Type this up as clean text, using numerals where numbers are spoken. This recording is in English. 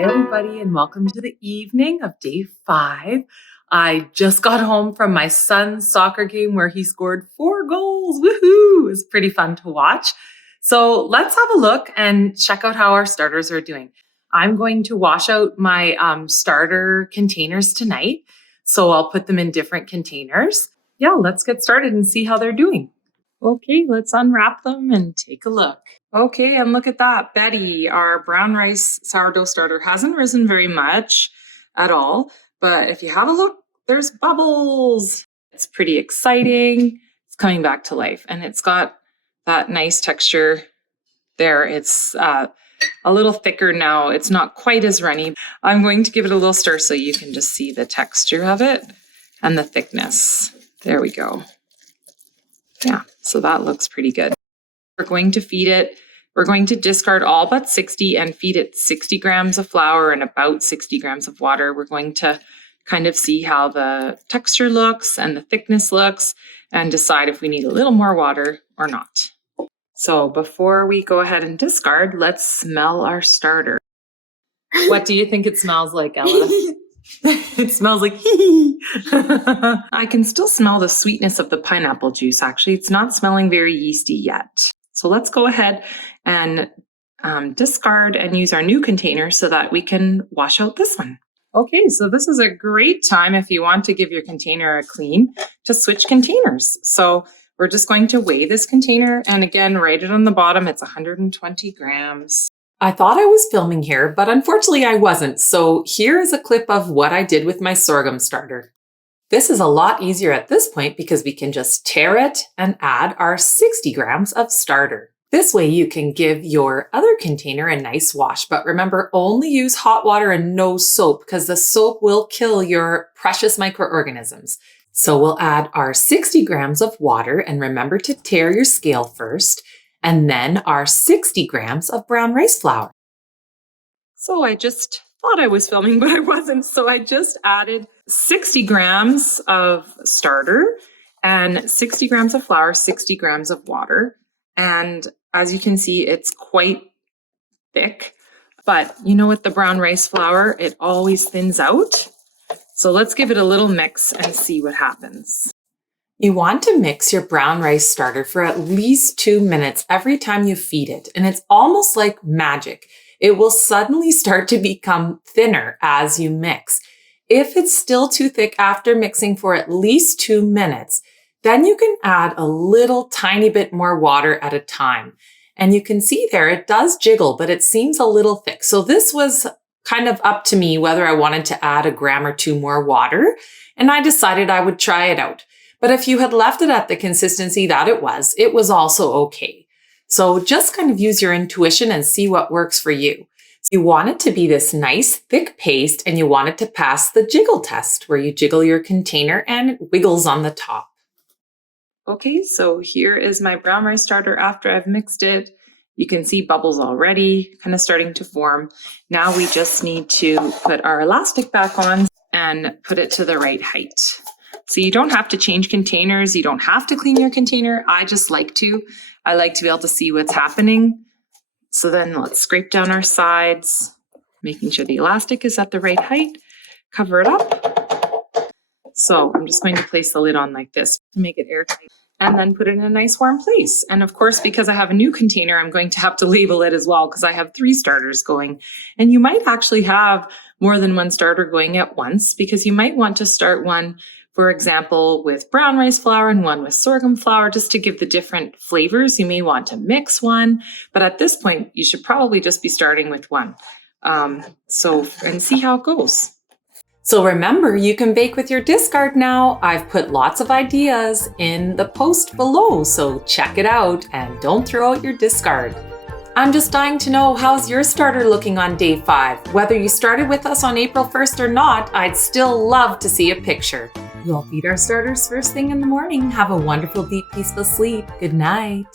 Hi, everybody, and welcome to the evening of day 5. I just got home from my son's soccer game where he scored 4 goals. Woohoo! It was pretty fun to watch. So let's have a look and check out how our starters are doing. I'm going to wash out my starter containers tonight. So I'll put them in different containers. Yeah, let's get started and see how they're doing. Okay, let's unwrap them and take a look. Okay, and look at that. Betty, our brown rice sourdough starter, hasn't risen very much at all. But if you have a look, there's bubbles. It's pretty exciting. It's coming back to life. And it's got that nice texture there. It's a little thicker now. It's not quite as runny. I'm going to give it a little stir so you can just see the texture of it and the thickness. There we go. Yeah, so that looks pretty good. We're going to feed it. We're going to discard all but 60 and feed it 60 grams of flour and about 60 grams of water. We're going to kind of see how the texture looks and the thickness looks and decide if we need a little more water or not. So before we go ahead and discard, let's smell our starter. What do you think it smells like, Ella? It smells like I can still smell the sweetness of the pineapple juice, actually. It's not smelling very yeasty yet. So let's go ahead and discard and use our new container so that we can wash out this one. Okay, so this is a great time if you want to give your container a clean to switch containers. So we're just going to weigh this container and again, write it on the bottom. It's 120 grams. I thought I was filming here, but unfortunately I wasn't. So here is a clip of what I did with my sorghum starter. This is a lot easier at this point because we can just tear it and add our 60 grams of starter. This way you can give your other container a nice wash, but remember, only use hot water and no soap because the soap will kill your precious microorganisms. So we'll add our 60 grams of water and remember to tear your scale first, and then our 60 grams of brown rice flour. So I just thought I was filming, but I wasn't. So I just added 60 grams of starter and 60 grams of flour, 60 grams of water. And as you can see, it's quite thick, but you know, with the brown rice flour, it always thins out. So let's give it a little mix and see what happens. You want to mix your brown rice starter for at least 2 minutes every time you feed it. And it's almost like magic. It will suddenly start to become thinner as you mix. If it's still too thick after mixing for at least 2 minutes, then you can add a little tiny bit more water at a time. And you can see there, it does jiggle, but it seems a little thick. So this was kind of up to me whether I wanted to add a gram or 2 more water. And I decided I would try it out. But if you had left it at the consistency that it was also okay. So just kind of use your intuition and see what works for you. You want it to be this nice thick paste and you want it to pass the jiggle test where you jiggle your container and it wiggles on the top. Okay, so here is my brown rice starter after I've mixed it. You can see bubbles already kind of starting to form. Now we just need to put our elastic back on and put it to the right height. So you don't have to change containers. You don't have to clean your container. I just like to. I like to be able to see what's happening. So then let's scrape down our sides, making sure the elastic is at the right height. Cover it up. So I'm just going to place the lid on like this to make it airtight and then put it in a nice warm place. And of course, because I have a new container, I'm going to have to label it as well because I have 3 starters going. And you might actually have more than 1 starter going at once because you might want to start one, for example, with brown rice flour and one with sorghum flour, just to give the different flavors. You may want to mix one, but at this point, you should probably just be starting with one. And see how it goes. So remember, you can bake with your discard now. I've put lots of ideas in the post below, so check it out and don't throw out your discard. I'm just dying to know, how's your starter looking on day 5? Whether you started with us on April 1st or not, I'd still love to see a picture. We'll feed our starters first thing in the morning. Have a wonderful, deep, peaceful sleep. Good night.